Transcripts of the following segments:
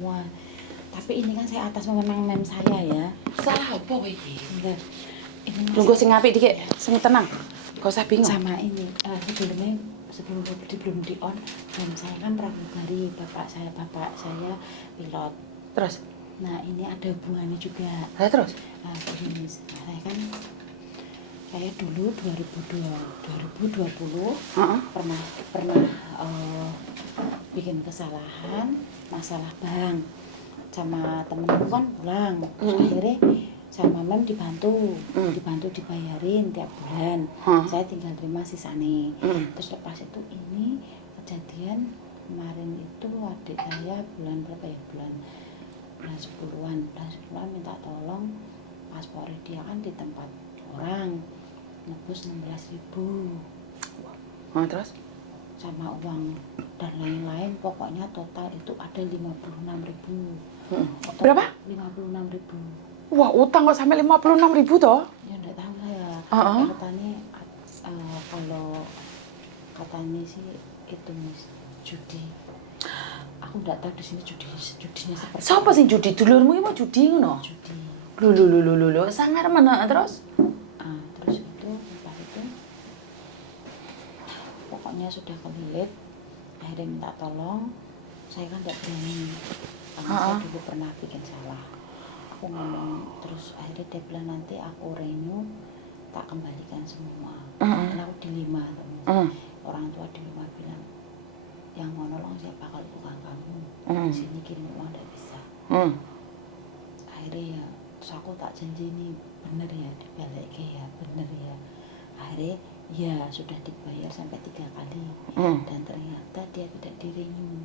Wah, tapi ini kan saya atas memang mem saya ya. Salah apa iki? Bener. Ini Nunggu sing apik dikit, sing tenang. Gak usah bingung. sama ini sebelum di on mem saya kan pramugari, bapak saya pilot. Terus? Nah ini ada hubungannya juga. Terus? Nah begini, saya dulu 2020 pernah bikin kesalahan masalah bank sama temenku kan pulang. Terus akhirnya sama mem dibantu dibayarin tiap bulan. Saya tinggal terima sisane. Terus lepas itu ini kejadian kemarin itu adik saya bulan berapa ya, bulan 10-an minta tolong paspornya dia kan di tempat orang nebus 16.000 Terus? sama uang dan lain-lain, pokoknya total itu ada 56.000. Berapa? 56.000. Wah, utang kok sampai 56.000 toh? Ya enggak tahu saya. Katanya kalau katanya sih itu Miss judi. Aku enggak tahu di sini judinya seperti Siapa sing judi? Dulurmu iki mau judi ngono? judi. Lho, sangar mana terus? Terus itu lepas itu pokoknya sudah kelilit, akhirnya minta tolong. Saya kan enggak berani karena saya dulu pernah bikin salah. Aku ngomong terus akhirnya dia bilang nanti aku renew tak kembalikan semua. Karena aku dilema orang tua dilema bilang yang mau nolong siapa kalau bukan kamu. Di sini kirim uang enggak bisa. Akhirnya ya terus aku tak janji ini bener ya dibalikin ya, bener ya. Akhirnya ya sudah dibayar sampai 3 kali dan ternyata dia tidak di-renew.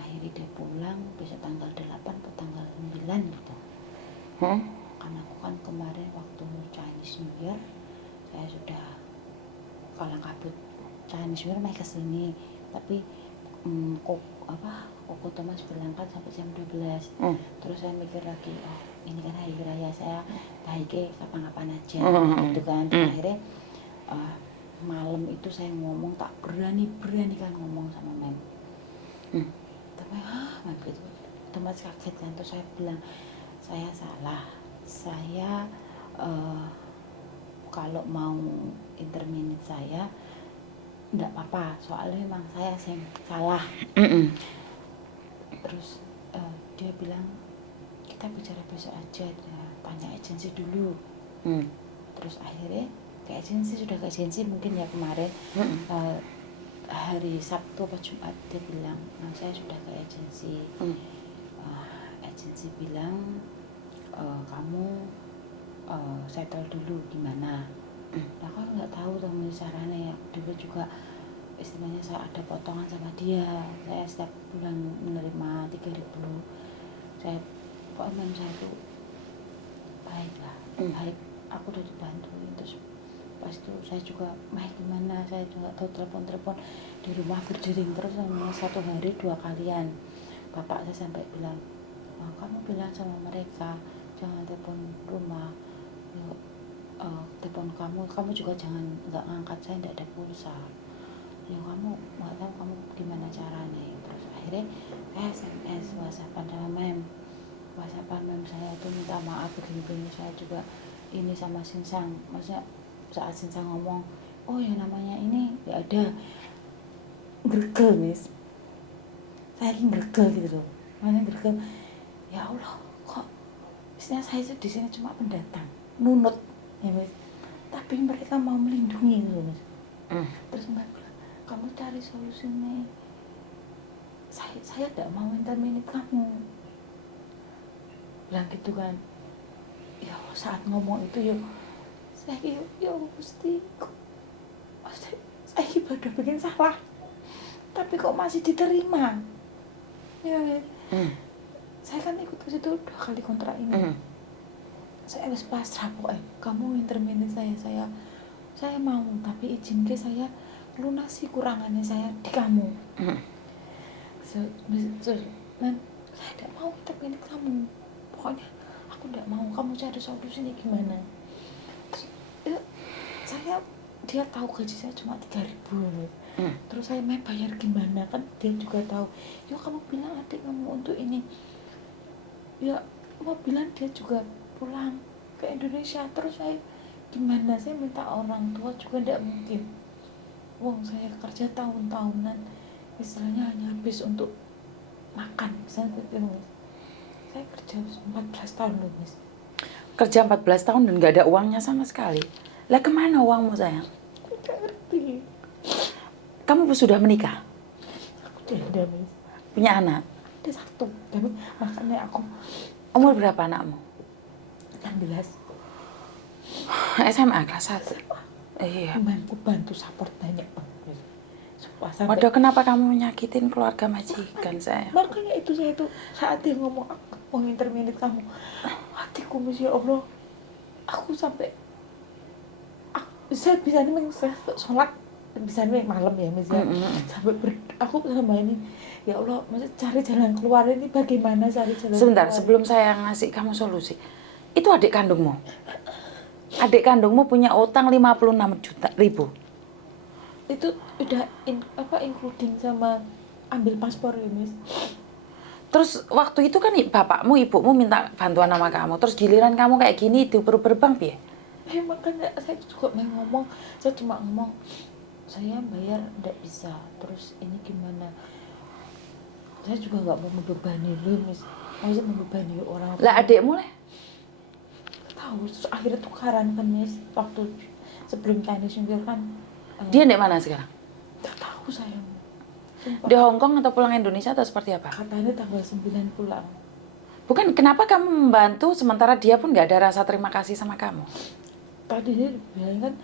Akhirnya dia pulang besok tanggal 8 atau tanggal 9 gitu. Karena aku kan kemarin waktu Chinese New Year saya sudah kalang kabut Chinese New Year main kesini, tapi Koko Thomas berangkat sampai jam 12. Terus saya mikir lagi, oh ini kan hari raya, saya baiknya kapan-kapan aja gitu kan. Akhirnya malam itu saya ngomong, tak berani kan ngomong sama mem. Tapi mem gitu Thomas kaget kan. Terus saya bilang saya salah, saya kalau mau interminate saya enggak apa-apa, soalnya memang saya yang salah. Terus dia bilang kita bicara besok aja, tanya agensi dulu. Terus akhirnya ke agensi mungkin ya kemarin hari Sabtu atau Jumat dia bilang saya sudah ke agensi. Agensi bilang kamu settle dulu gimana. Nah kan nggak tahu temen caranya ya, dulu juga istilahnya saya ada potongan sama dia. Saya setiap bulan menerima 3.000. Saya pokoknya saya itu baik lah, baik, aku udah dibantuin. Terus pas itu saya juga gimana, saya juga tahu telepon di rumah berdering terus sama 1 hari 2 kalian. Bapak saya sampai bilang, kamu bilang sama mereka jangan telepon rumah, telepon kamu juga jangan nggak ngangkat, saya nggak ada pulsa. Ya kamu nggak tahu kamu gimana caranya. Terus akhirnya SMS WhatsAppan sama mem saya itu minta maaf begini saya juga ini sama Sinsang. Maksudnya saat Sinsang ngomong oh ya namanya ini ya ada gergel Miss, saya ingin gergel gitu loh, makanya gergel ya Allah kok istilah saya itu di sini cuma pendatang nunut ya Miss, tapi mereka mau melindungi gitu Miss. Terus mbak bilang kamu cari solusinya, saya tidak mau interminate kamu, bilang gitu kan. Ya saat ngomong itu saya mesti saya baru bikin salah tapi kok masih diterima ya. Saya kan ikut ke situ 2 kali kontrak ini. Saya harus pasrah pokoknya, kamu interminate saya mau, tapi izin ke saya lunasi kurangannya saya di kamu. Dan saya tidak mau interminate kamu, pokoknya aku tidak mau, kamu cari solusinya gimana. Terus, dia tahu gaji saya cuma 3.000. Terus saya mau bayar gimana, kan dia juga tahu. Yuk kamu bilang adik kamu untuk ini. Ya mau bilang dia juga pulang ke Indonesia. Terus saya gimana, saya minta orang tua juga tidak mungkin. Wong saya kerja tahun-tahunan, istilahnya hanya habis untuk makan. Saya kerja 14 tahun loh, Miss. Kerja 14 tahun dan nggak ada uangnya sama sekali. Lah kemana uangmu sayang? Aku tidak ngerti. Kamu sudah menikah? Aku tidak ada, Miss. Punya anak? Ada satu, tapi makanya aku Umur berapa anakmu? 16. SMA kelas 1. Iya. Bantu support banyak banget, Miss. Sumpah, sampai Waduh, kenapa kamu menyakitin keluarga majikan sayang? makanya itu saya tuh saat dia ngomong aku mau interminate kamu, hatiku, Miss, ya Allah, aku sampai saya bisa nih sholat, bisa nih malam ya, Miss, ya. Sampai aku sama ini, ya Allah, maksud cari jalan keluar ini bagaimana, cari jalan Sebentar, keluar. sebelum saya ngasih kamu solusi. Itu adik kandungmu? Adik kandungmu punya utang 56.000.000. Itu udah including sama ambil paspor ya, Miss. Terus waktu itu kan bapakmu, ibumu minta bantuan sama kamu. Terus giliran kamu kayak gini diuper-uper bank piye? Makanya saya juga mau ngomong, saya cuma ngomong saya bayar tidak bisa, terus ini gimana, saya juga nggak mau membebani lu, Miss, maksudnya membebani orang. Lah adikmu lah? Tahu, terus akhirnya tukaran kan, Miss, waktu sebelum Chinese New Year kan. Dia di mana sekarang? Nggak tahu saya, sumpah. Di Hong Kong atau pulang Indonesia atau seperti apa? Katanya tanggal 9 pulang. Bukan, kenapa kamu membantu sementara dia pun nggak ada rasa terima kasih sama kamu? Tadi dia bilang kan,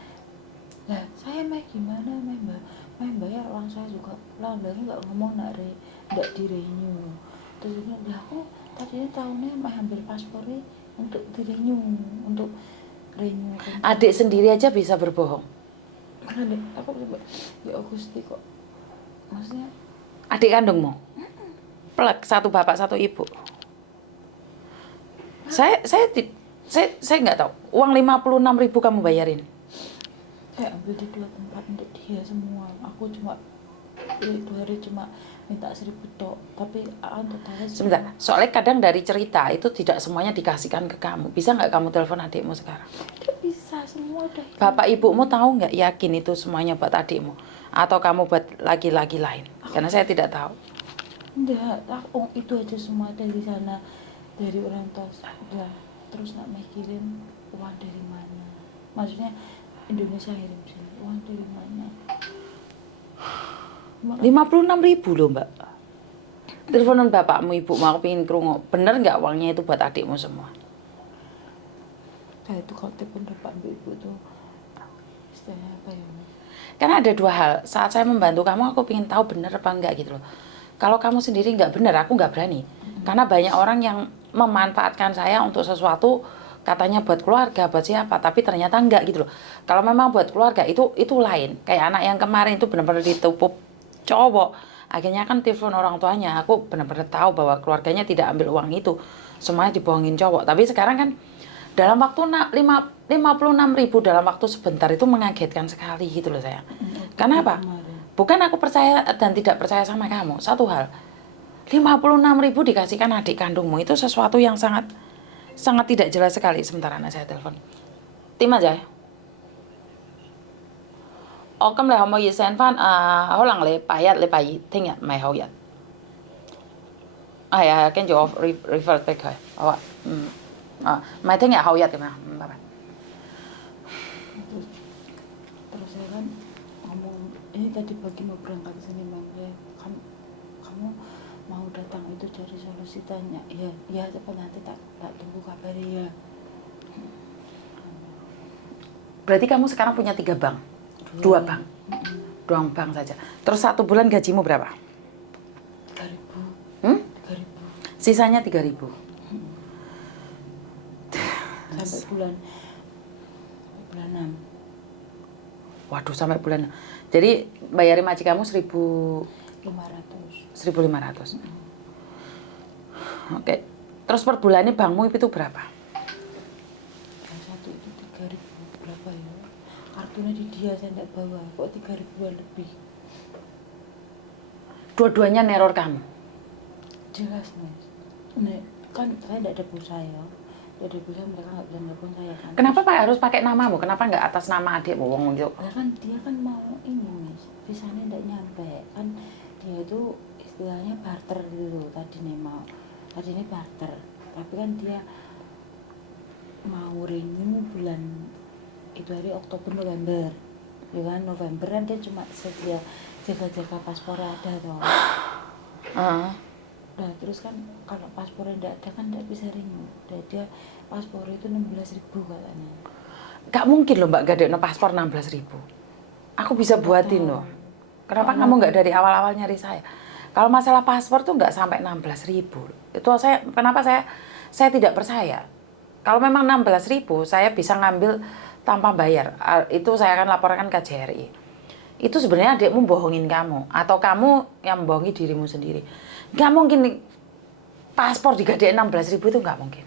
lah saya mau gimana, mau bayar uang saya juga pulang, lagi nggak ngomong nggak di renew. Terus dia bilang, aku tadinya tahunnya mau ambil paspornya untuk di renew, untuk renew kan. Adik sendiri aja bisa berbohong. Karena aku coba, ya Agusti kok, maksudnya Adik kandungmu? Plek, satu bapak satu ibu. Saya nggak tahu. Uang 56.000 kamu bayarin. saya ambil di 2 tempat untuk dia semua. Aku cuma 2 hari cuma minta 1.000 tok, tapi untuk tanya Sebentar, soalnya kadang dari cerita itu tidak semuanya dikasihkan ke kamu. Bisa nggak kamu telepon adikmu sekarang? tidak bisa, semua udah hilang. Bapak ibumu tahu nggak, yakin itu semuanya buat adikmu? Atau kamu buat laki-laki lain? Karena saya tidak tahu. Enggak, itu aja semua dari sana, dari orang tua. Udah, terus nak mikirin uang dari mana. Maksudnya Indonesia kirim sini, uang dari mana. 56.000 loh mbak. Teleponan bapakmu, ibumu, aku pengen kerungu. Bener nggak uangnya itu buat adikmu semua? Kayak itu kalau telepon bapak ibu tuh istilahnya apa ya? Karena ada dua hal. Saat saya membantu kamu, aku pengen tahu bener apa enggak gitu loh. Kalau kamu sendiri nggak bener, aku nggak berani. Karena banyak orang yang memanfaatkan saya untuk sesuatu, katanya buat keluarga, buat siapa, tapi ternyata enggak gitu loh. Kalau memang buat keluarga itu lain. Kayak anak yang kemarin itu benar-benar ditepuk cowok. Akhirnya kan telepon orang tuanya, aku benar-benar tahu bahwa keluarganya tidak ambil uang itu. Semuanya dibohongin cowok. Tapi sekarang kan dalam waktu 56.000 dalam waktu sebentar itu mengagetkan sekali gitu loh sayang. Karena apa? Bukan aku percaya dan tidak percaya sama kamu. Satu hal, 56.000 dikasihkan adik kandungmu itu sesuatu yang sangat tidak jelas sekali. Sebentar anak saya telepon. Tim aja ya. Ở今日可唔可以 send 翻可能禮拜一、禮拜二、聽日唔係後日。係啊，跟住我 refer 俾佢。好啊，唔係聽日後日咁樣。拜拜。 Terus saya kan ngomong, ini tadi pagi mau berangkat ke sini, kamu mau datang itu cari solusi, tanya ya cepat, nanti tak tunggu kabarnya ya. Berarti kamu sekarang punya 3 bank? 2 bank? 2 bank saja. Terus 1 bulan gajimu berapa? 3.000. 3.000. Sisanya 3.000. Sampai bulan 6. Waduh, sampai bulan. Jadi bayarin majikanmu 1.500. 1.500. Oke. Terus per bulannya bankmu itu berapa? Yang satu itu 3.000 berapa ya? Kartunya di dia saya tidak bawa, kok 3.000-an lebih. dua-duanya neror kamu? Jelas Mas. Nek, kan saya tidak ada pulsa ya. Tidak ada pulsa, mereka nggak bisa nelfon saya kan. Kenapa Pak harus pakai namamu? Kenapa nggak atas nama adikmu? Wong gitu. Ya kan dia kan mau ini Mas, visanya tidak nyampe kan, dia itu istilahnya barter gitu tadi nih, mau tadi ini barter, tapi kan dia mau renew bulan itu hari Oktober November, ya kan November kan dia cuma sedia jaga-jaga paspor ada toh. Nah terus kan kalau paspornya tidak ada kan tidak bisa renew, dan dia paspor itu 16.000 katanya. Gak mungkin loh Mbak gadekno paspor 16.000. Aku bisa buatin loh. Kenapa kamu nggak dari awal-awal nyari saya? Kalau masalah paspor tuh nggak sampai 16.000. Itu kenapa saya tidak percaya. Kalau memang 16.000 saya bisa ngambil tanpa bayar. Itu saya akan laporkan ke KJRI. Itu sebenarnya adikmu bohongin kamu atau kamu yang membohongi dirimu sendiri. Nggak mungkin paspor digadein 16.000 itu nggak mungkin.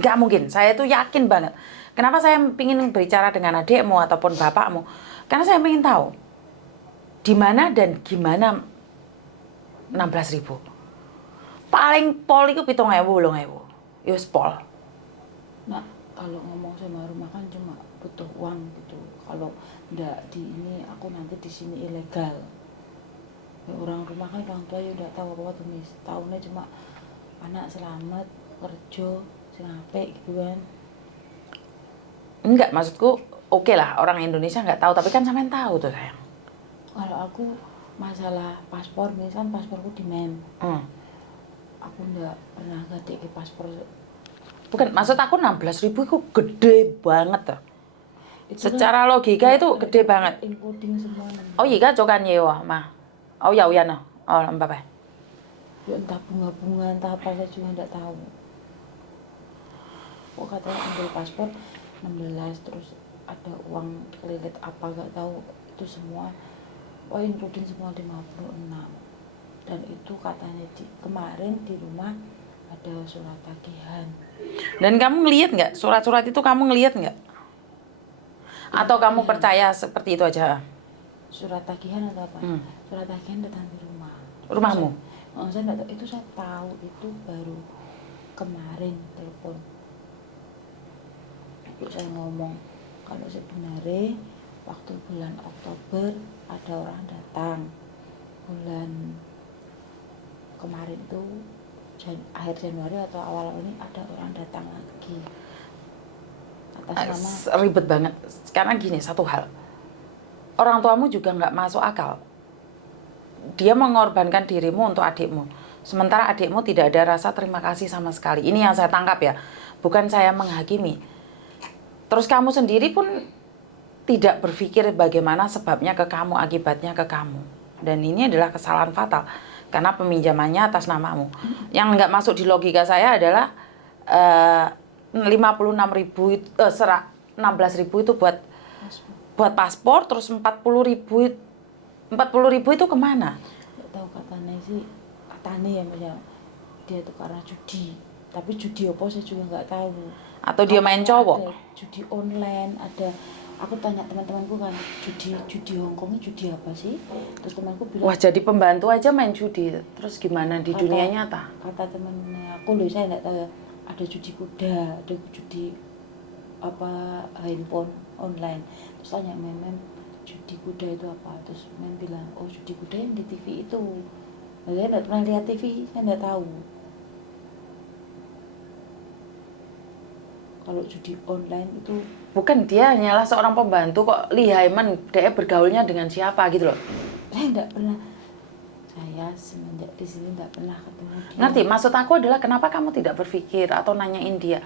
Nggak mungkin. Saya tuh yakin banget. Kenapa saya ingin berbicara dengan adikmu ataupun bapakmu? Karena saya ingin tahu di mana dan gimana 16.000. Paling pol itu 7.000, 8.000. Yus pol. Nah, kalau ngomong sama rumah kan cuma butuh uang gitu. Kalau ndak di ini aku nanti di sini ilegal. Ya, orang rumah kan orang tua ya udah tahu apa tuh Miss. Tahunya cuma anak selamat, kerja, sing apik gitu kan. Enggak, maksudku oke lah orang Indonesia nggak tahu, tapi kan sampean tahu tuh sayang. Kalau aku masalah paspor, misalkan pasporku di mem. Aku ndak pernah ganti ke paspor. Bukan, maksud aku 16.000 itu gede banget tuh. Itu Secara logika itu gede banget. Encoding semua. Oh iya, cokan yewa mah. Oh ya no. Oh apa? Ya entah bunga-bunga, entah apa saya juga ndak tahu. Oh katanya ambil paspor 16, terus ada uang kelilit apa gak tahu, itu semua including semua 56. Dan itu katanya kemarin di rumah ada surat tagihan. Dan kamu ngelihat nggak surat-surat itu, kamu ngelihat nggak? Atau kamu percaya seperti itu aja? Surat tagihan atau apa? Surat tagihan datang di rumah. Rumahmu? Saya nggak tahu, itu saya tahu itu baru kemarin telepon. Terus saya ngomong kalau sebenarnya waktu bulan Oktober ada orang datang, bulan kemarin tuh akhir Januari atau awal ini ada orang datang lagi atas nama. Ribet banget. Karena gini, satu hal, orang tuamu juga nggak masuk akal. Dia mengorbankan dirimu untuk adikmu, sementara adikmu tidak ada rasa terima kasih sama sekali. Ini yang saya tangkap ya, bukan saya menghakimi. Terus kamu sendiri pun tidak berpikir bagaimana sebabnya ke kamu, akibatnya ke kamu. Dan ini adalah kesalahan fatal, karena peminjamannya atas namamu. Yang nggak masuk di logika saya adalah 56.000, 16.000 itu buat paspor, terus 40.000 itu kemana? Nggak tahu, katanya sih, katanya ya Mas ya, dia itu karena judi. Tapi judi apa saya juga nggak tahu. Atau dia main cowok? Ada judi online, ada. Aku tanya teman-temanku kan, judi Hongkong judi apa sih? Terus temanku bilang, wah, jadi pembantu aja main judi. Terus gimana di dunia nyata? Kata temennya aku loh, saya nggak tahu ya, ada judi kuda, ada judi apa handphone online. Terus tanya mem judi kuda itu apa? Terus mem bilang, oh judi kuda yang di TV itu. Nah, saya nggak pernah lihat TV, saya nggak tahu. Kalau judi online itu bukan, dia hanyalah seorang pembantu kok. Lihaiman, dia bergaulnya dengan siapa gitu loh. Saya nggak pernah, saya semenjak di sini nggak pernah ketemu dia. Ngerti? Maksud aku adalah kenapa kamu tidak berpikir atau nanyain dia.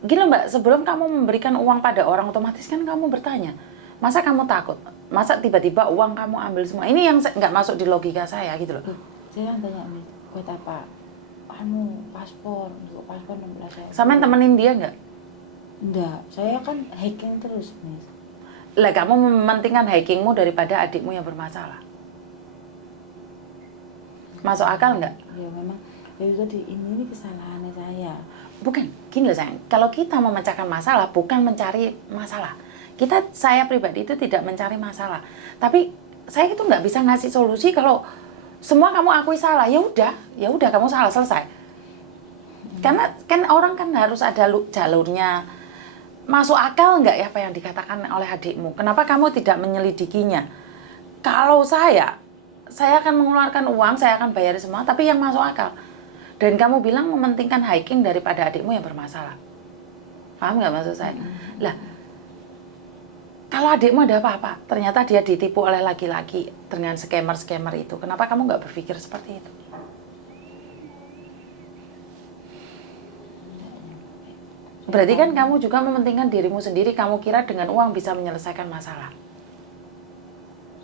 Gini Mbak, sebelum kamu memberikan uang pada orang, otomatis kan kamu bertanya. Masa kamu takut? Masa tiba-tiba uang kamu ambil semua? Ini yang nggak masuk di logika saya gitu loh. Saya kan tanya, buat apa? Paspor 16 saya. Sama temenin dia nggak? Enggak, saya kan hacking terus, Miss. Lah kamu mementingkan hackingmu daripada adikmu yang bermasalah. Masuk akal nggak? Ya memang, ya juga ini kesalahannya saya. Bukan, gini loh sayang. Kalau kita memecahkan masalah, bukan mencari masalah. Saya pribadi itu tidak mencari masalah. Tapi saya itu nggak bisa ngasih solusi kalau semua kamu akui salah, ya udah kamu salah, selesai. Karena kan orang kan harus ada jalurnya. Masuk akal nggak ya apa yang dikatakan oleh adikmu? Kenapa kamu tidak menyelidikinya? Kalau saya akan mengeluarkan uang, saya akan bayar semua, tapi yang masuk akal. Dan kamu bilang mementingkan hiking daripada adikmu yang bermasalah. Paham nggak maksud saya? Lah, kalau adikmu ada apa-apa, ternyata dia ditipu oleh laki-laki dengan scammer-scammer itu. Kenapa kamu nggak berpikir seperti itu? Berarti kan kamu juga mementingkan dirimu sendiri. Kamu kira dengan uang bisa menyelesaikan masalah.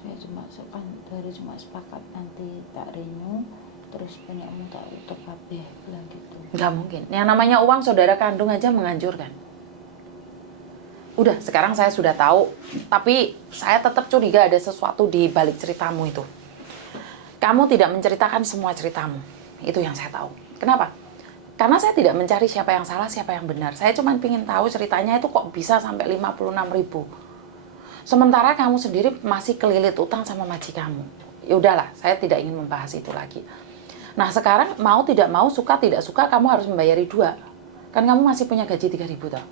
Saya cuma sepakat nanti tak renew, terus banyakmu tak utuh kabeh bilang gitu. Nggak mungkin. Yang namanya uang saudara kandung aja menganjurkan. Udah, sekarang saya sudah tahu, tapi saya tetap curiga ada sesuatu di balik ceritamu itu. Kamu tidak menceritakan semua ceritamu. Itu yang saya tahu. Kenapa? Karena saya tidak mencari siapa yang salah, siapa yang benar. Saya cuma ingin tahu ceritanya itu kok bisa sampai 56.000. Sementara kamu sendiri masih kelilit utang sama majikanmu. Ya udahlah, saya tidak ingin membahas itu lagi. Nah, sekarang mau tidak mau, suka tidak suka, kamu harus membayari 2. Kan kamu masih punya gaji 3.000 toh.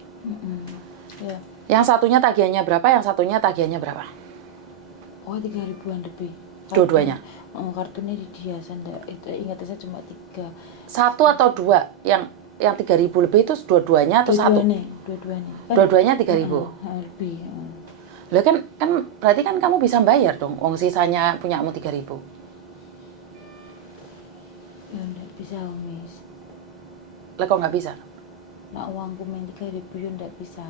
Ya. Yang satunya tagihannya berapa, yang satunya tagihannya berapa? Oh, 3.000-an lebih. Dua-duanya? Kartunya di dia, itu ingat saya cuma 3. 1 atau 2? Yang 3.000 lebih itu dua-duanya atau satu? Dua-duanya. Dua-duanya 3.000? Lebih. Lah kan berarti kan kamu bisa bayar dong, uang sisanya punyamu 3.000. Ya enggak bisa, Miss. Lah kok nggak bisa? Nah, uangku main 3.000 ya enggak bisa.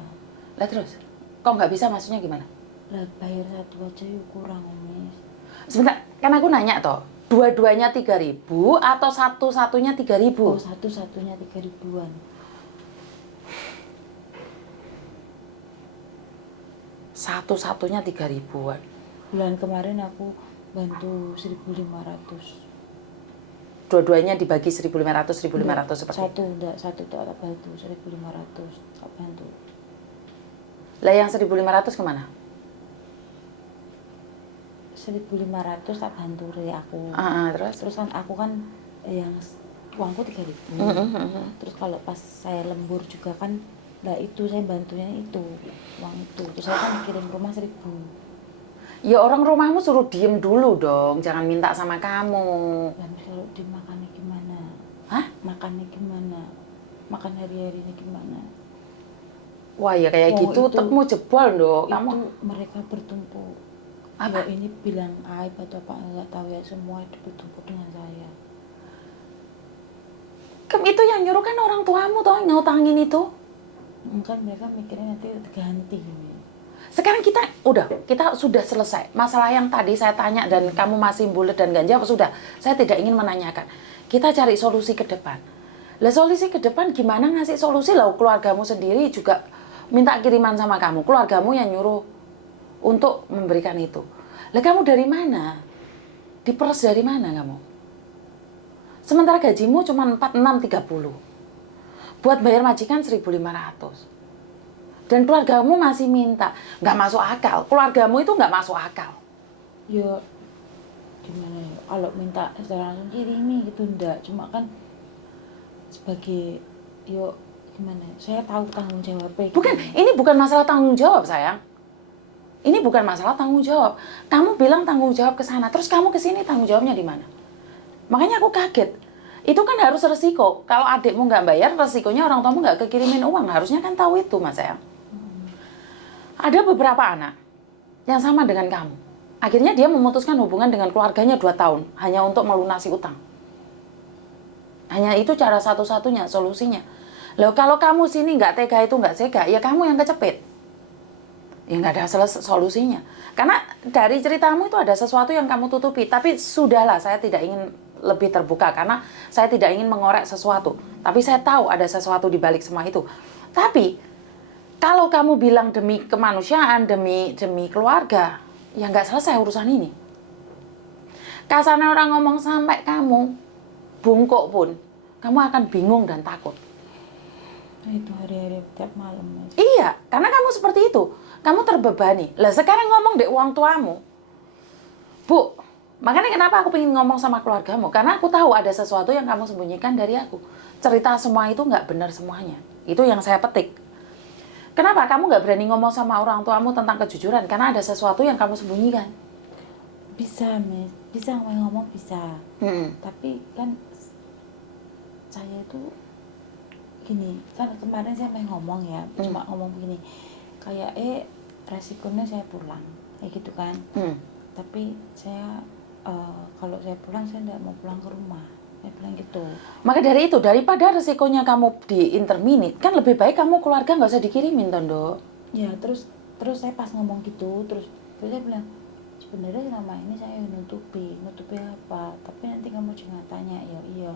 Lah terus, kok nggak bisa maksudnya gimana? Lah bayar satu aja yuk kurang, Miss. Sebentar, kan aku nanya toh, dua-duanya 3.000 atau satu-satunya 3.000? Oh, satu-satunya 3.000-an. Satu-satunya 3.000-an. Bulan kemarin aku bantu 1.500. Dua-duanya dibagi 1.500 seperti Satu tak bantu 1.500 tak bantu. Lah yang 1.500 kemana? 1.500 tak bantu dari aku. Terus kan aku kan yang uangku 3.000. Terus kalau pas saya lembur juga kan, lah itu saya bantunya itu uang itu. Terus saya kan kirim rumah 1.000. Ya orang rumahmu suruh diem dulu dong, jangan minta sama kamu. Dan kalau dimakannya gimana? Hah? Makannya gimana? Makan hari-hari ini gimana? Wah ya kayak gitu, tetmu jebol dong. Kamu Itu mereka bertumpu. apa? Ya ini bilang aib atau apa enggak tahu ya, semua itu bertumpu dengan saya. Itu yang nyuruh kan orang tuamu toh ngutangin itu. Mungkin mereka mikirnya nanti ganti. Sekarang kita sudah selesai. Masalah yang tadi saya tanya dan kamu masih bulet dan gak jawab, sudah. Saya tidak ingin menanyakan. Kita cari solusi ke depan. Lah solusi ke depan gimana ngasih solusi? Lah keluargamu sendiri juga minta kiriman sama kamu. Keluargamu yang nyuruh untuk memberikan itu. Lah kamu dari mana? Diperes dari mana kamu? Sementara gajimu cuma 4630. Buat bayar majikan 1.500. Dan keluargamu masih minta. Nggak masuk akal. Keluargamu itu nggak masuk akal. Ya gimana ya? Kalau minta secara langsung kirimi gitu enggak. Cuma kan sebagai gimana? Saya tahu tanggung jawabnya. Bukan, ini bukan masalah tanggung jawab, sayang. Ini bukan masalah tanggung jawab. Kamu bilang tanggung jawab ke sana, terus kamu ke sini tanggung jawabnya di mana? Makanya aku kaget. Itu kan harus resiko. Kalau adikmu nggak bayar, resikonya orang tuamu nggak kekirimin uang. Harusnya kan tahu itu, Mas sayang. Ada beberapa anak yang sama dengan kamu. Akhirnya dia memutuskan hubungan dengan keluarganya 2 tahun hanya untuk melunasi utang. Hanya itu cara satu-satunya solusinya. Loh kalau kamu sini nggak tega itu nggak sega, ya kamu yang kecepet. Ya nggak ada solusinya. Karena dari ceritamu itu ada sesuatu yang kamu tutupi. Tapi sudahlah, saya tidak ingin lebih terbuka karena saya tidak ingin mengorek sesuatu. Tapi saya tahu ada sesuatu di balik semua itu. Tapi kalau kamu bilang demi kemanusiaan, demi keluarga, ya nggak selesai urusan ini. Kasarnya orang ngomong sampai kamu bungkuk pun, kamu akan bingung dan takut. Nah, itu hari-hari tiap malam, Mas. Iya, karena kamu seperti itu. Kamu terbebani. Lah sekarang ngomong dek uang tuamu. Bu, Makanya kenapa aku pengen ngomong sama keluargamu? Karena aku tahu ada sesuatu yang kamu sembunyikan dari aku. Cerita semua itu nggak benar semuanya. Itu yang saya petik. Kenapa kamu nggak berani ngomong sama orang tuamu tentang kejujuran? Karena ada sesuatu yang kamu sembunyikan. Bisa, Miss. Bisa ngomong bisa. Tapi kan saya itu gini, kan kemarin saya ngomong ya, cuma ngomong begini. Kayak resikonya saya pulang. Kayak gitu kan. Tapi saya kalau saya pulang saya tidak mau pulang ke rumah. Saya bilang gitu. Maka dari itu, daripada resikonya kamu di interminate, kan lebih baik kamu keluarga nggak usah dikirimin, Tondo. Ya, terus saya pas ngomong gitu, terus saya bilang, sebenarnya selama ini saya nutupi apa? Tapi nanti kamu jangan tanya, ya iya.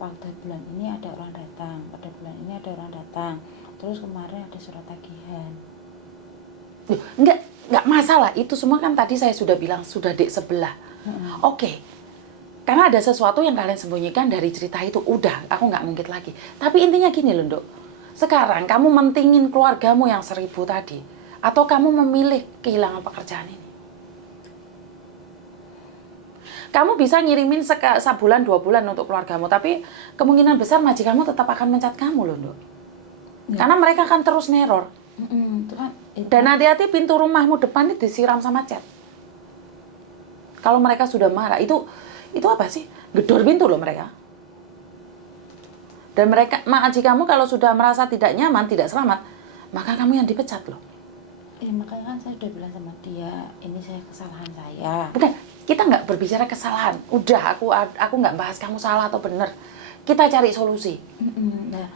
Pada bulan ini ada orang datang, pada bulan ini ada orang datang. Terus kemarin ada surat tagihan. Enggak masalah, itu semua kan tadi saya sudah bilang, sudah dek sebelah. Oke. Karena ada sesuatu yang kalian sembunyikan dari cerita itu, udah, aku nggak ngungkit lagi. Tapi intinya gini loh, Nduk. Sekarang kamu mentingin keluargamu yang 1000 tadi, atau kamu memilih kehilangan pekerjaan ini? Kamu bisa ngirimin sebulan 2 bulan untuk keluargamu, tapi kemungkinan besar majikanmu tetap akan mencat kamu loh, Nduk. Karena mereka akan terus neror. Dan hati-hati pintu rumahmu depan itu disiram sama cat. Kalau mereka sudah marah, itu apa sih? Gedor pintu loh mereka. Dan mereka, majikanmu kalau sudah merasa tidak nyaman, tidak selamat, maka kamu yang dipecat loh. Makanya kan saya udah bilang sama dia, ini kesalahan saya. Bukan, kita nggak berbicara kesalahan. Udah, aku nggak bahas kamu salah atau benar. Kita cari solusi. Nah,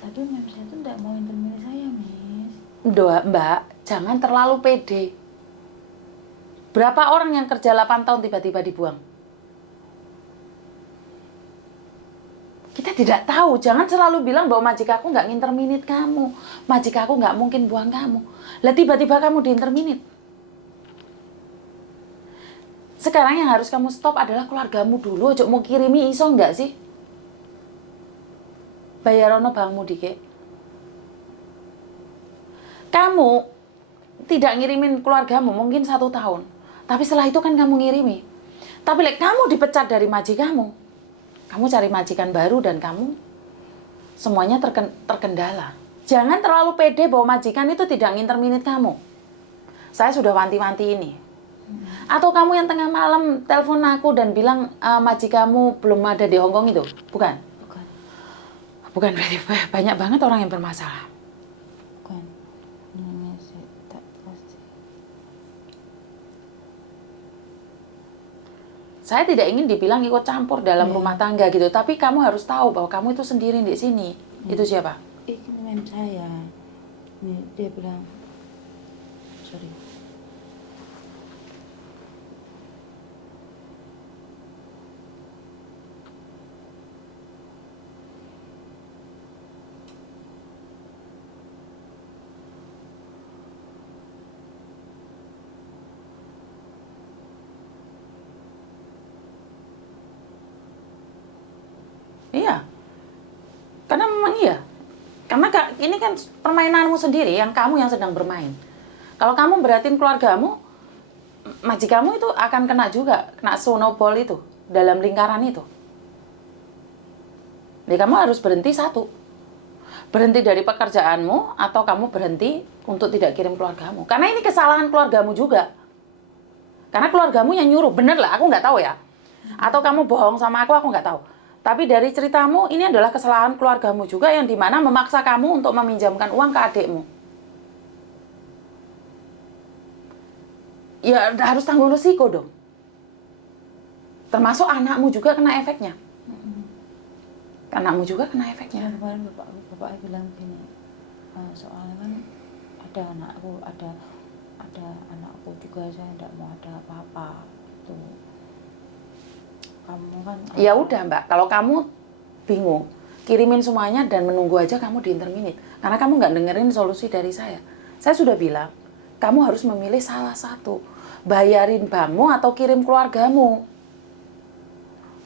tapi Miss itu nggak mau interview saya, Miss. Mbak, jangan terlalu pede. Berapa orang yang kerja 8 tahun tiba-tiba dibuang? Kita tidak tahu. Jangan selalu bilang bahwa majikaku nggak nginterminate kamu. Majikaku nggak mungkin buang kamu. Lah tiba-tiba kamu diinterminate. Sekarang yang harus kamu stop adalah keluargamu dulu. Ojo mau kirimi iso nggak sih? Bayarono bangmu dike. Kamu tidak ngirimin keluargamu mungkin 1 tahun. Tapi setelah itu kan kamu ngirimi. Tapi kamu dipecat dari majikamu. Kamu cari majikan baru dan kamu semuanya terkendala. Jangan terlalu pede bahwa majikan itu tidak nginterminate kamu. Saya sudah wanti-wanti ini. Atau kamu yang tengah malam telepon aku dan bilang majikamu belum ada di Hongkong itu? Bukan? Bukan berarti banyak banget orang yang bermasalah. Bukan. Ini saya tak pasti. Saya tidak ingin dibilang ikut campur dalam rumah tangga gitu, tapi kamu harus tahu bahwa kamu itu sendiri di sini. Itu siapa? Ini mem saya. Nih, dia bilang, sorry. Iya. Karena memang iya. Karena ini kan permainanmu sendiri, yang kamu yang sedang bermain. Kalau kamu beratin keluargamu, majikamu itu akan kena juga, kena snowball itu, dalam lingkaran itu. Jadi kamu harus berhenti satu. Berhenti dari pekerjaanmu, atau kamu berhenti untuk tidak kirim keluargamu. Karena ini kesalahan keluargamu juga. Karena keluargamu yang nyuruh, bener lah, aku nggak tahu ya. Atau kamu bohong sama aku nggak tahu. Tapi dari ceritamu, ini adalah kesalahan keluargamu juga yang dimana memaksa kamu untuk meminjamkan uang ke adikmu. Ya harus tanggung resiko dong. Termasuk anakmu juga kena efeknya. Anakmu juga kena efeknya. Kemarin bapak bilang gini, soalnya kan ada anakku juga, saya tidak mau ada apa-apa. Tuh. Kamu kan ya udah Mbak, kalau kamu bingung, kirimin semuanya dan menunggu aja kamu diinterminate. Karena kamu nggak dengerin solusi dari saya. Saya sudah bilang, kamu harus memilih salah satu. Bayarin bankmu atau kirim keluargamu.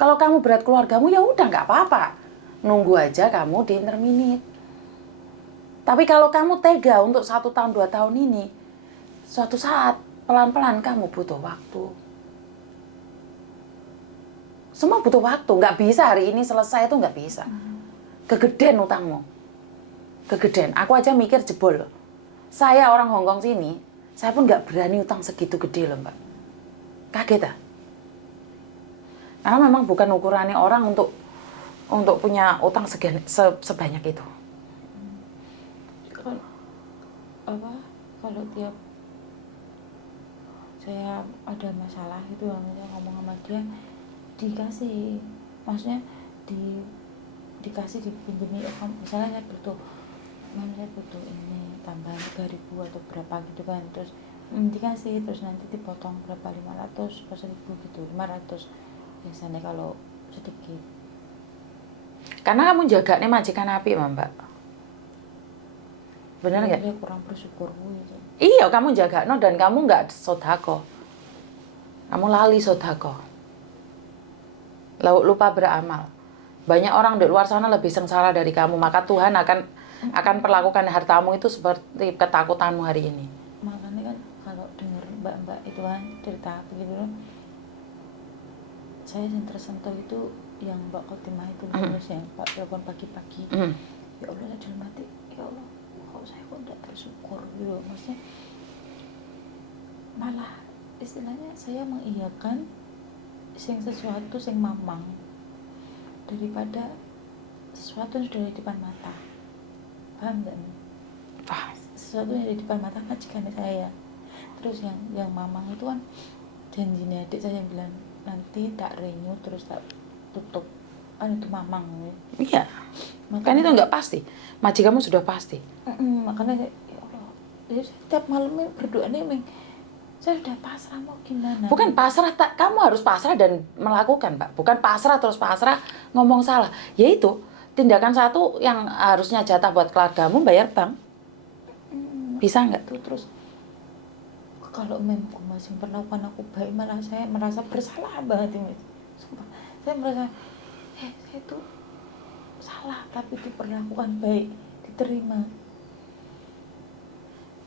Kalau kamu berat keluargamu, ya udah nggak apa-apa. Nunggu aja kamu diinterminate. Tapi kalau kamu tega untuk 1 tahun, 2 tahun ini, suatu saat pelan-pelan kamu butuh waktu. Semua butuh waktu, nggak bisa hari ini selesai itu nggak bisa. Kegedean utangmu. Kegedean. Aku aja mikir jebol loh. Saya orang Hongkong sini, saya pun nggak berani utang segitu gede loh Mbak. Kaget ah. Karena memang bukan ukurannya orang untuk punya utang sebanyak itu. Kalau tiap saya ada masalah itu misalnya ngomong sama dia dikasih, maksudnya dikasih dipinjemi, misalnya saya butuh ini tambahan 3.000 atau berapa gitu kan, terus dikasih, terus nanti dipotong berapa 500 atau 1.000 gitu, 500 biasanya kalau sedikit. Karena kamu jaga nih majikan api Mbak. Bener nggak? Dia kurang bersyukur gitu. Iya, kamu jaga no, dan kamu nggak sodako. Kamu lali sodako. Lupa beramal. Banyak orang di luar sana lebih sengsara dari kamu, maka Tuhan akan perlakukan hartamu itu seperti ketakutanmu hari ini. Makanya kan kalau dengar mbak-mbak itu kan cerita begitu, saya yang tersentuh itu yang Mbak Khotimah itu terus yang Pak telepon pagi-pagi. Ya Allah, saya dalam hati, ya Allah, kok saya kok tidak bersyukur gitu, maksudnya malah istilahnya saya mengiyakan sesuatu yang mamang daripada sesuatu yang sudah di depan mata. Paham nggak nih? Sesuatu yang di depan mata majikan saya, terus yang mamang itu kan janjinya adik saya yang bilang nanti tak renew terus tak tutup, kan itu mamang ya. Iya, kan itu nggak pasti. Majikanmu sudah pasti. Makanya ya Allah, ya setiap malam berdoa nih, saya sudah pasrah mau gimana. Bukan pasrah, kamu harus pasrah dan melakukan Pak. Bukan pasrah terus pasrah ngomong salah. Yaitu tindakan satu yang harusnya jatah buat keluargamu bayar bank. Bisa nggak? Terus kalau memku masih memperlakukan aku baik, malah saya merasa bersalah banget ini. Sumpah, saya merasa saya itu salah tapi diperlakukan baik, diterima.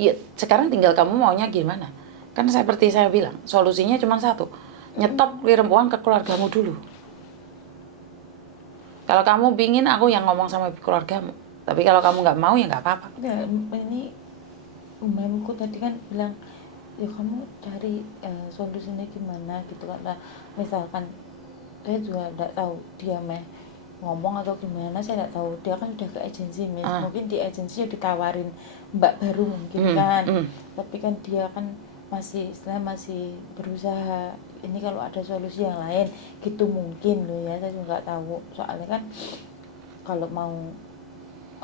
Iya, sekarang tinggal kamu maunya gimana? Kan seperti saya bilang, solusinya cuma satu. Nyetop kirim uang ke keluargamu dulu. Kalau kamu pingin aku yang ngomong sama keluargamu. Tapi kalau kamu nggak mau ya nggak apa-apa. Ya, ini memku tadi kan bilang, ya kamu cari solusinya gimana gitu kan. Nah, misalkan saya juga tidak tahu dia ngomong atau gimana, saya tidak tahu. Dia kan sudah ke agensi mungkin di agensi ditawarin mbak baru mungkin kan. Tapi kan dia kan masih berusaha ini kalau ada solusi yang lain gitu mungkin loh ya, saya juga nggak tahu. Soalnya kan kalau mau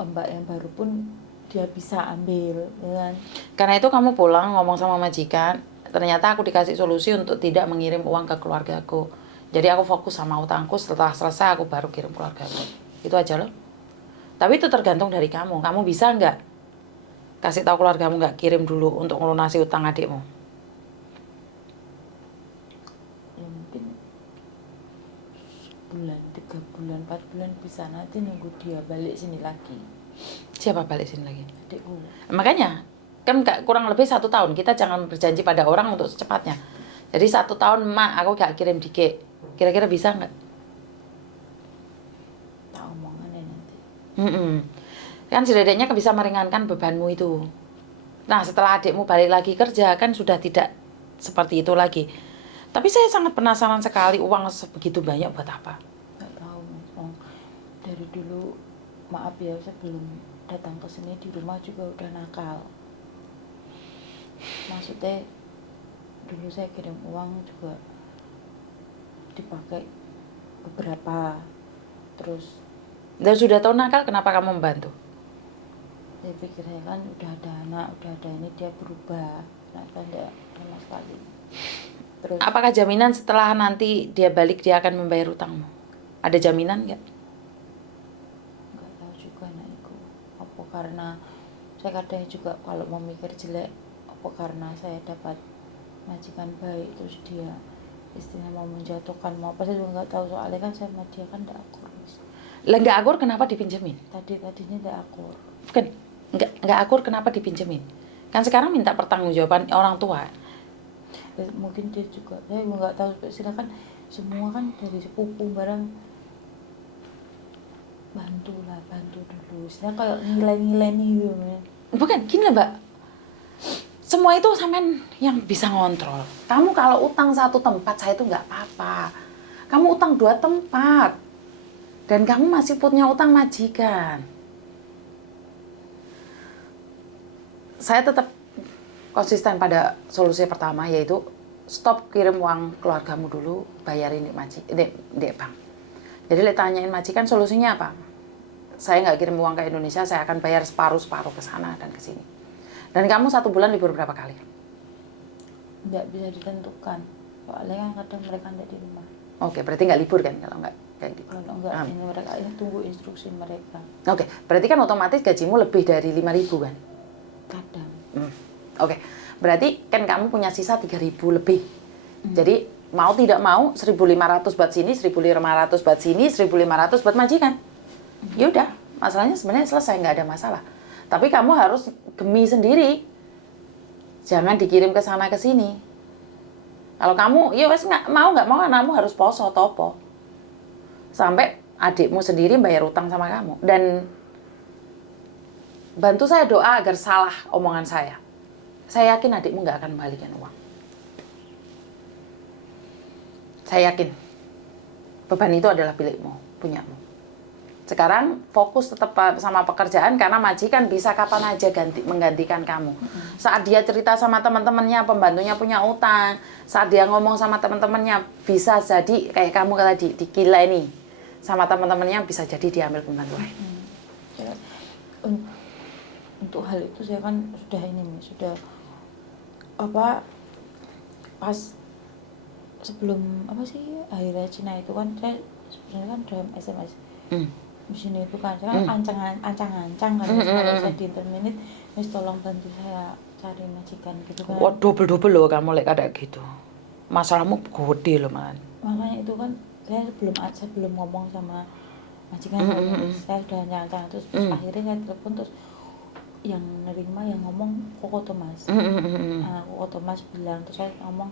mbak yang baru pun dia bisa ambil ya kan. Karena itu kamu pulang ngomong sama majikan, ternyata aku dikasih solusi untuk tidak mengirim uang ke keluargaku. Jadi aku fokus sama utangku, setelah selesai aku baru kirim keluargaku. Itu aja loh. Tapi itu tergantung dari kamu. Kamu bisa nggak kasih tahu keluargamu nggak kirim dulu untuk melunasi utang adikmu? Ya mungkin bulan, 3 bulan, 4 bulan bisa, nanti nunggu dia balik sini lagi. Siapa balik sini lagi? Adikku. Makanya kan kurang lebih 1 tahun. Kita jangan berjanji pada orang untuk secepatnya. Jadi 1 tahun mak aku gak kirim dike. Kira-kira bisa nggak? Tak omongannya nanti. Kan setidaknya bisa meringankan bebanmu itu. Nah setelah adikmu balik lagi kerja kan sudah tidak seperti itu lagi. Tapi saya sangat penasaran sekali, uang sebegitu banyak buat apa? Nggak tahu, dari dulu maaf ya, sebelum datang ke sini di rumah juga udah nakal. Maksudnya dulu saya kirim uang juga dipakai beberapa, terus Dan sudah tahu nakal, kenapa kamu membantu? saya pikir saya kan udah ada anak, udah ada ini, dia berubah. Ternyata enggak sama sekali. Terus Apakah jaminan setelah nanti dia balik dia akan membayar utangmu? Ada jaminan nggak? nggak tahu juga anakku, apa karena saya kadang juga kalau mau mikir jelek, apa karena saya dapat majikan baik terus dia istilah mau menjatuhkan, mau apa, saya juga nggak tahu. Soalnya kan saya sama dia kan tidak akur. Lah nggak akur kenapa dipinjemin? Tadinya tidak akur. Bukan, nggak akur kenapa dipinjemin? Kan sekarang minta pertanggungjawaban orang tua. Mungkin dia juga, saya juga nggak tahu. Silakan semua kan dari sepupu barang, bantu dulu, istilahnya kayak nilai-nilai gitu men. Bukan gini lah Mbak, semua itu sampean yang bisa ngontrol. Kamu kalau utang satu tempat saya itu nggak apa-apa. Kamu utang 2 tempat dan kamu masih punya utang majikan. Saya tetap konsisten pada solusi pertama, yaitu stop kirim uang keluargamu dulu, bayarin di bank. Jadi tanyain majikan solusinya apa? Saya nggak kirim uang ke Indonesia, saya akan bayar separuh-separuh ke sana dan ke sini. Dan kamu 1 bulan libur berapa kali? Nggak bisa ditentukan, soalnya kan kadang mereka nggak di rumah. Oke, berarti nggak libur kan kalau nggak kayak gitu? Kalau nggak, ini mereka ini tunggu instruksi mereka. Oke, berarti kan otomatis gajimu lebih dari 5.000 kan? Kadang. Oke, berarti kan kamu punya sisa 3.000 lebih. Jadi mau tidak mau 1.500 buat sini, 1.500 buat sini, 1.500 buat majikan. Ya udah, masalahnya sebenarnya selesai, nggak ada masalah. Tapi kamu harus gemi sendiri. Jangan dikirim ke sana ke sini. Kalau kamu, ya wes nggak mau anakmu harus poso topo. Sampai adikmu sendiri bayar utang sama kamu. Dan bantu saya doa agar salah omongan saya. Saya yakin adikmu nggak akan membalikan uang. Saya yakin beban itu adalah milikmu, punyamu. Sekarang fokus tetap sama pekerjaan karena majikan bisa kapan aja menggantikan kamu. Saat dia cerita sama teman-temannya, pembantunya punya utang, saat dia ngomong sama teman-temannya, bisa jadi kayak kamu tadi dikila ini sama teman-temannya, bisa jadi diambil pembantu lain. Untuk hal itu saya kan sudah apa, pas sebelum hari raya Cina itu kan saya sebenarnya kan dalam SMS di sini itu kan saya ancang-ancang kan kalau saya di interminute, Miss tolong bantu saya cari majikan gitu kan. Wah, double loh kamu kayak gitu. Masalahmu gede loh man. Makanya itu kan saya belum ngomong sama majikan, saya sudah ancang-ancang terus akhirnya saya telepon, terus yang nerima yang ngomong Koko Thomas. Koko Thomas bilang, terus saya ngomong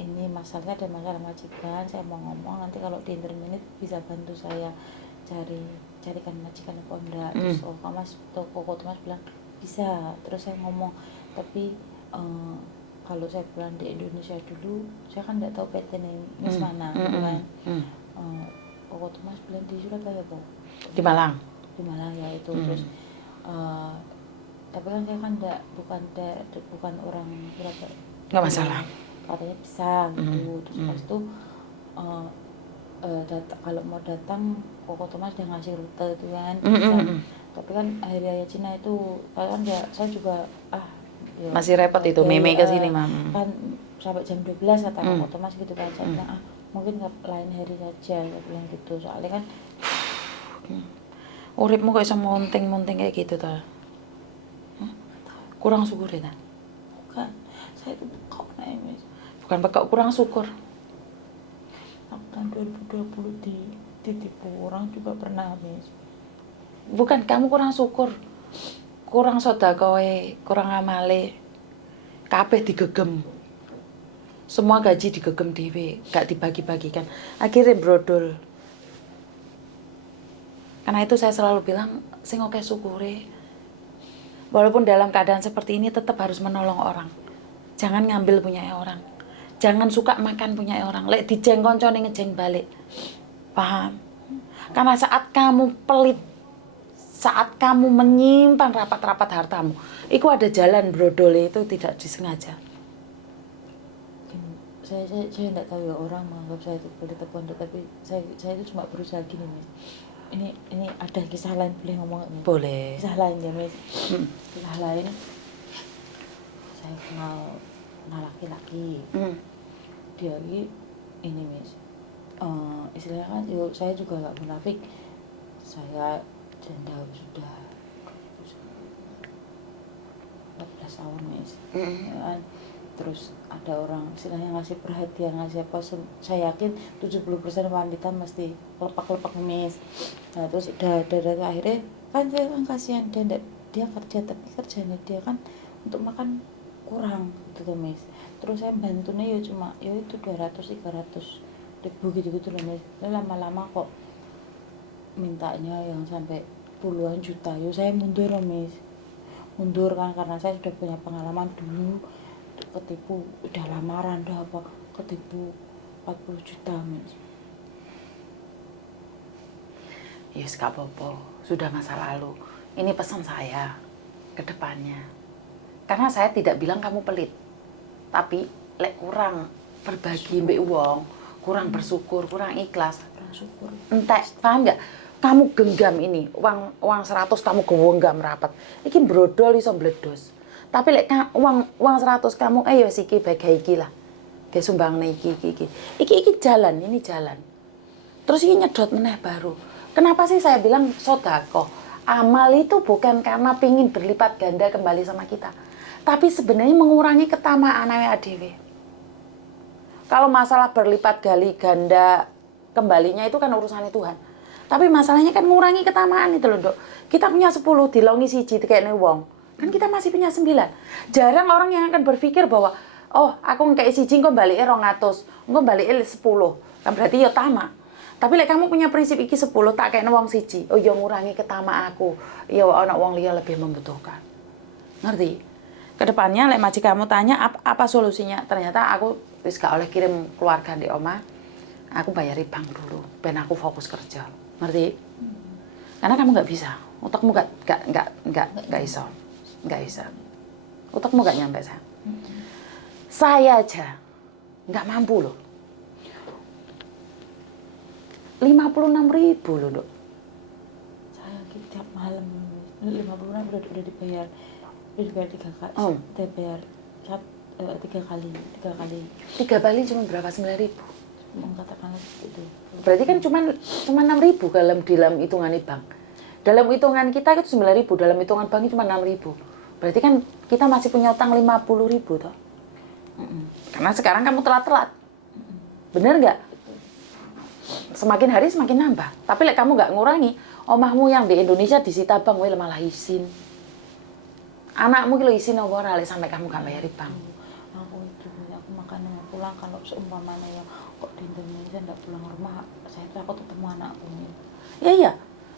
ini masalahnya ada masalah majikan, saya mau ngomong nanti kalau di interminute bisa bantu saya carikan majikan apa enggak. Terus Koko Thomas bilang bisa. Terus saya ngomong tapi kalau saya pulang di Indonesia dulu, saya kan nggak tahu PT ini mana gitu kan. Koko Thomas bilang di Surabaya Bu, di Malang ya itu. Terus tapi kan saya kan bukan orang Surabaya, nggak masalah, katanya bisa gitu. Terus pas itu kalau mau datang Koko Thomas udah ngasih rute itu kan bisa. Tapi kan hari raya Cina itu kan saya juga ya, masih repot itu meme ke sini kan sampai jam 12 kata Koko Thomas gitu kan. Saya bilang mungkin lain hari saja, saya bilang gitu, soalnya kan uripmu kok bisa monting kayak gitu ta? Kurang syukur ya ta? Bukan, saya itu kok naik bukan bekal, kurang syukur. Tahun 2020 ditipu orang juga pernah Miss. Bukan kamu kurang syukur, kurang sedekah, kurang amale, kabeh digegem. Semua gaji digegem dhewe, gak dibagi-bagikan. Akhirnya brodol. Karena itu saya selalu bilang, sing oke syukure. Walaupun dalam keadaan seperti ini tetap harus menolong orang. Jangan ngambil punya orang. Jangan suka makan punya orang. Lek dijeng koncone ngejeng balik. Paham? Karena saat kamu pelit, saat kamu menyimpan rapat-rapat hartamu, itu ada jalan brodole itu tidak disengaja. Saya tidak tahu ya, orang menganggap saya itu boleh telepon, tapi saya itu cuma berusaha gini Miss. Ini ada kisah lain, boleh ngomong nggak Miss? Boleh. Kisah lain ya Miss. Kisah lain, saya kenal laki-laki. Dia ini Miss, istilahnya kan saya juga nggak munafik, saya janda sudah 14 tahun Miss. Ya, terus ada orang istilahnya ngasih perhatian, ngasih apa, saya yakin 70% wanita mesti lepak-lepak Miss. Nah terus udah akhirnya kan saya kan kasihan, dia kerja tapi kerjanya dia kan untuk makan kurang gitu Miss. Terus saya bantunya ya cuma itu 200-300 ribu gitu-gitu loh Miss. Ini lama-lama kok mintanya yang sampai puluhan juta. Yo saya mundur loh Miss. Mundur kan karena saya sudah punya pengalaman dulu ketipu, udah lamaran udah apa ketipu 40 juta Miss. Yes, Kak Popo, sudah masa lalu. Ini pesan saya ke depannya. Karena saya tidak bilang kamu pelit. Tapi lek kurang berbagi mbek wong, kurang bersyukur, kurang ikhlas. Kurang syukur. Entek, paham nggak? Kamu genggam ini, uang 100 kamu genggam rapat. Iki brodol iso mbledos. Tapi lek uang 100 kamu ya wis iki bagi iki lah. Ge sumbangne iki. Iki jalan, ini jalan. Terus ini nyedot meneh baru. Kenapa sih saya bilang sodako? Amal itu bukan karena pingin berlipat ganda kembali sama kita. Tapi sebenarnya mengurangi ketamaan awake dhewe. Kalau masalah berlipat ganda kembalinya itu kan urusannya Tuhan. Tapi masalahnya kan mengurangi ketamaan itu loh, Dok. Kita punya 10 dilongi siji dikene wong. Kan kita masih punya 9. Jarang orang yang akan berpikir bahwa oh, aku ngekei siji engko balike 200, engko balike 10. Kan berarti ya tamak. Tapi lek kamu punya prinsip iki 10 tak kene wong siji, oh ya ngurangi ketamak aku. Ya ana wong liya lebih membutuhkan. Ngerti? Kedepannya lek maji kamu tanya apa solusinya? Ternyata aku wis gak oleh kirim keluarga di omah. Aku bayari bank dulu, ben aku fokus kerja. Ngerti? Karena kamu nggak bisa, otakmu nggak iso, nggak bisa. Otakmu nggak nyampe saya. Saya aja nggak mampu loh. 56.000 loh, Dok. Saya tiap malam 56 udah dibayar 3 kali. Dibayar 3 kali. 3 kali cuma berapa? 9.000. Mengatakan itu. Berarti kan cuma 6.000 dalam hitungan bank. Dalam hitungan kita itu 9.000, dalam hitungan bank itu cuma 6.000. Berarti kan kita masih punya utang 50.000 toh. Karena sekarang kamu telat-telat. Bener nggak? Semakin hari semakin nambah. Tapi lek kamu nggak ngurangi, omahmu yang di Indonesia disita bank, malah izin. Anakmu kilo izin apa ora lek sampai kamu gak bayar bank. Aku makanya pulang kalau seumpamanya yang kok di Indonesia nggak pulang rumah, saya takut ketemu anakku. Iya.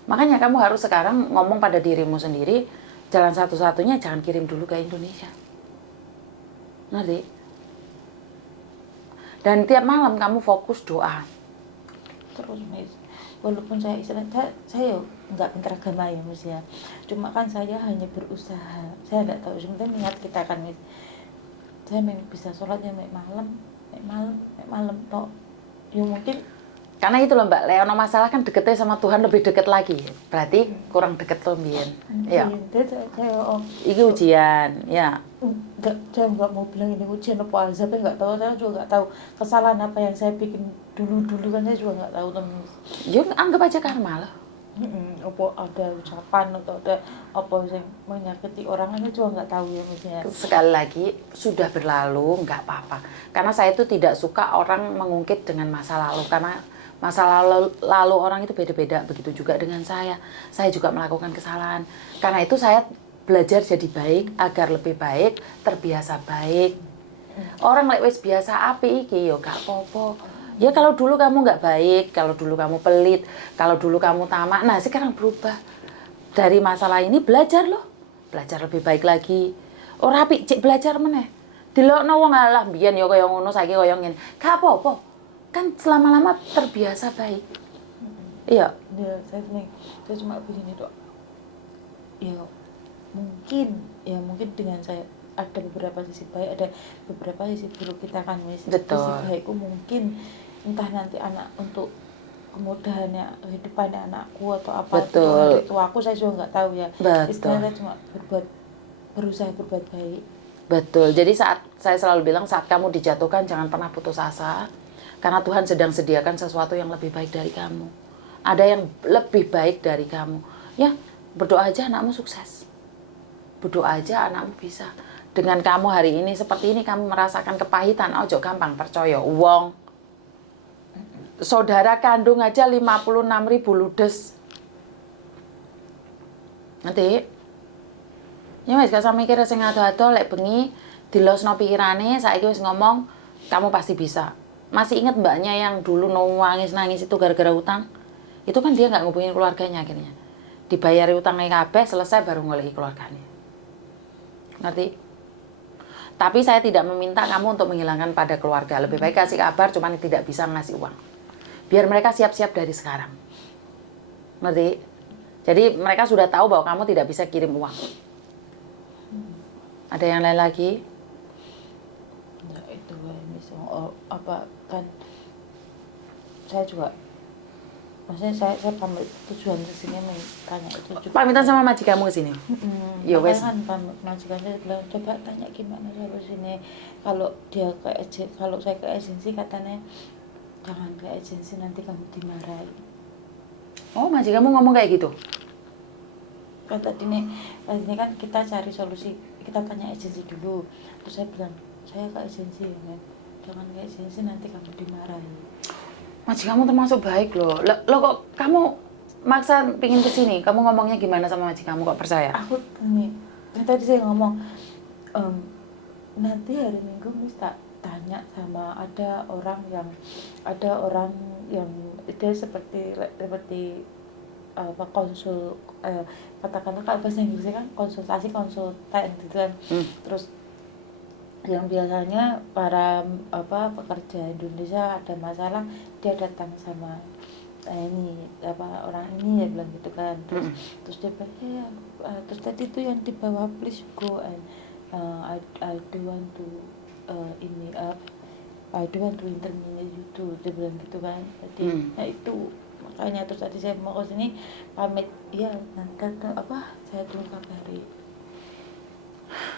Makanya kamu harus sekarang ngomong pada dirimu sendiri, jalan satu-satunya jangan kirim dulu ke Indonesia. Ngerti? Dan tiap malam kamu fokus doa. Terus Miss, walaupun saya istilahnya saya nggak pintar agama ya Miss ya, cuma kan saya hanya berusaha. Saya nggak tahu sebenarnya niat kita kan Miss. Saya memang bisa sholatnya malam toh. Ya mungkin Karena itu loh Mbak, Leono masalah kan deketnya sama Tuhan lebih deket lagi. Berarti kurang deket loh Mbien. Ya. Iki ujian, ya. Saya nggak mau bilang ini ujian apa azab, saya nggak tahu. Saya juga nggak tahu kesalahan apa yang saya bikin dulu kan saya juga nggak tahu teman. Ya anggap aja karma lah. Apa ada ucapan atau ada apa yang menyakiti orang, saya juga nggak tahu ya misalnya. Sekali lagi sudah berlalu nggak apa-apa. Karena saya itu tidak suka orang mengungkit dengan masa lalu, karena masa lalu orang itu beda-beda. Begitu juga dengan saya juga melakukan kesalahan. Karena itu saya belajar jadi baik agar lebih baik, terbiasa baik. Orang lek wis biasa api iki yo gak apa-apa. Ya kalau dulu kamu nggak baik, kalau dulu kamu pelit, kalau dulu kamu tamak, nah sekarang berubah. Dari masalah ini belajar loh. Belajar lebih baik lagi. Ora apik cek belajar meneh. Dilokno wong alah mbiyen ya kaya ngono saiki kaya ngene. Gak apa-apa. Kan selama-lama terbiasa baik. Iya. Ya, saya cuma begini Dok. Ya mungkin dengan saya ada beberapa sisi baik, ada beberapa sisi buruk kita kan Miss. Betul. Sisi baikku mungkin entah nanti anak untuk kemudahannya kehidupannya anakku atau apa. Betul. Itu aku saya juga nggak tahu ya. Betul. Istilahnya cuma berusaha berbuat baik. Betul. Jadi saya selalu bilang saat kamu dijatuhkan jangan pernah putus asa. Karena Tuhan sedang sediakan sesuatu yang lebih baik dari kamu. Ada yang lebih baik dari kamu. Ya, berdoa aja anakmu sukses. Berdoa aja anakmu bisa. Dengan kamu hari ini seperti ini kamu merasakan kepahitan, ojo gampang percaya. Wong saudara kandung aja 56.000 ludes. Nanti ya wis gak usah mikir sing ado-ado lek bengi dilosno pikirane, saiki wis ngomong kamu pasti bisa. Masih ingat mbaknya yang dulu nangis-nangis itu gara-gara utang? Itu kan dia nggak ngubungin keluarganya akhirnya. Dibayari utangnya kabeh, selesai baru ngoleki keluarganya. Ngerti? Tapi saya tidak meminta kamu untuk menghilangkan pada keluarga. Lebih baik kasih kabar, cuman tidak bisa ngasih uang. Biar mereka siap-siap dari sekarang. Ngerti? Jadi mereka sudah tahu bahwa kamu tidak bisa kirim uang. Ada yang lain lagi? Ya itu apa kan saya juga, maksudnya saya pamit tujuan kesini tanya itu juga. Pamitan sama majikanmu kesini? Ya wes. Kan majikan saya bilang coba tanya gimana saya sini, kalau dia kalau saya ke agensi katanya jangan ke agensi nanti kamu dimarahi. Oh, majikanmu ngomong kayak gitu? Kan tadi nih kan kita cari solusi, kita tanya agensi dulu. Terus saya bilang saya ke agensi ya kan, jangan ke agensi nanti kamu dimarahi. Majikanmu termasuk baik loh. Lo kok kamu maksa pingin kesini? Kamu ngomongnya gimana sama majikanmu kok percaya? Aku nih tadi saya ngomong nanti hari Minggu tak tanya sama ada orang yang dia seperti apa konsul, katakanlah kalau bahasa Inggrisnya kan konsultan gitu kan. Terus yang biasanya para pekerja Indonesia ada masalah dia datang sama ini orang ini ya bilang gitu kan. Terus dia bilang terus tadi itu yang di bawah please go and I don't want to I don't want to interminate you too, dia bilang gitu kan. Jadi nah itu makanya terus tadi saya mau ke sini pamit ya nanti saya tunggu kabari.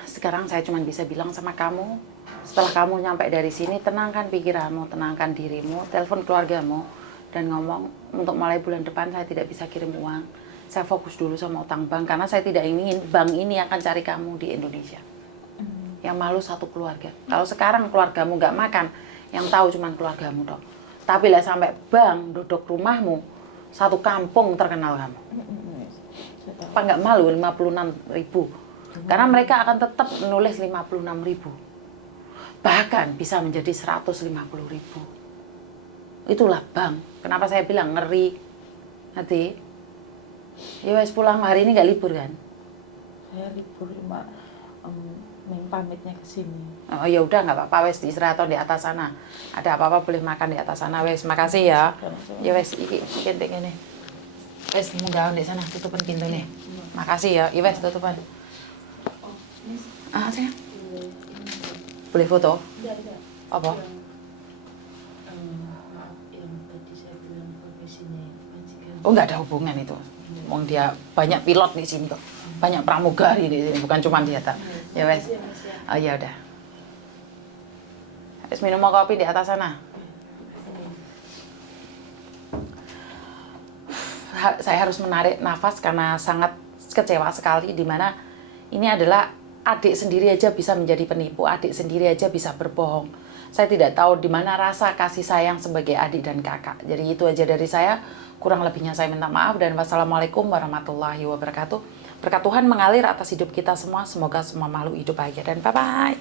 Sekarang saya cuma bisa bilang sama kamu, setelah kamu nyampe dari sini, tenangkan pikiranmu, tenangkan dirimu, telepon keluargamu, dan ngomong untuk mulai bulan depan saya tidak bisa kirim uang. Saya fokus dulu sama utang bank, karena saya tidak ingin bank ini akan cari kamu di Indonesia. Yang malu satu keluarga. Kalau sekarang keluargamu nggak makan, yang tahu cuma keluargamu dong. Tapi lah sampai bank duduk rumahmu, satu kampung terkenal kamu. Apa nggak malu 56.000? Karena mereka akan tetap menulis 56.000. Bahkan bisa menjadi 150.000. Itulah bank. Kenapa saya bilang ngeri. Nanti ya wes pulang hari ini nggak libur kan? Saya libur cuma pamitnya ke sini. Oh ya udah nggak apa-apa wes istirahat di atas sana. Ada apa-apa boleh makan di atas sana wes. Makasih ya. Ya wes iki penting ini. Wes munggah di sana tutupan pintu nih. Makasih ya. Ya wes tutupan. Saya boleh foto? Iya. Apa? Yang tadi saya bilang ke sini majikan. Oh nggak ada hubungan itu. Wong dia banyak pilot di sini kok. Banyak pramugari di sini, bukan cuma dia tak. Ya wes. Oh ya udah. Habis minum mau kopi di atas sana. Saya harus menarik nafas karena sangat kecewa sekali di mana ini adalah adik sendiri aja bisa menjadi penipu, adik sendiri aja bisa berbohong. Saya tidak tahu di mana rasa kasih sayang sebagai adik dan kakak. Jadi itu aja dari saya. Kurang lebihnya saya minta maaf dan wassalamualaikum warahmatullahi wabarakatuh. Berkat Tuhan mengalir atas hidup kita semua. Semoga semua makhluk hidup bahagia dan bye-bye.